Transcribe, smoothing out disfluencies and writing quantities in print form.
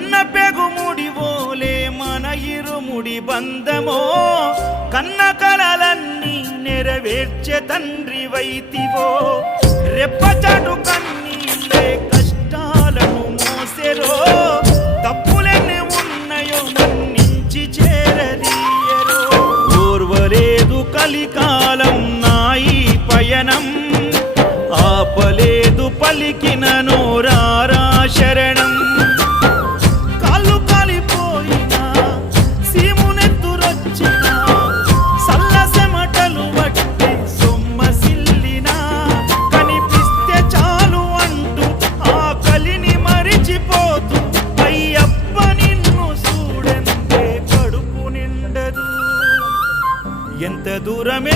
కన్న పెగుముడి ఓలే మన ఇరుముడి బంధమో కన్న కలలన్నీ నెరవేర్చే తండ్రి వైతివో రెప్పచాటు కన్నీళ్ళే కష్టాలను మోసెరో తప్పులెన్ని ఉన్నాయో మన్నించి చేరదీయరో ఓర్వలేదు కలికాలం నాయి పయనం ఆపలేదు పలికిన నోరారా శరణం కాళ్ళు కాలిపోయినా సీమునెత్తురొచ్చినా సల్ల సెమటలు వట్టి సొమ్మసిల్లినా కనిపిస్తే చాలు అంటూ ఆ కలిని మరిచిపోతూ అయ్యప్ప నిన్ను చూడంతే కడుపు నిండదు ఎంత దూరం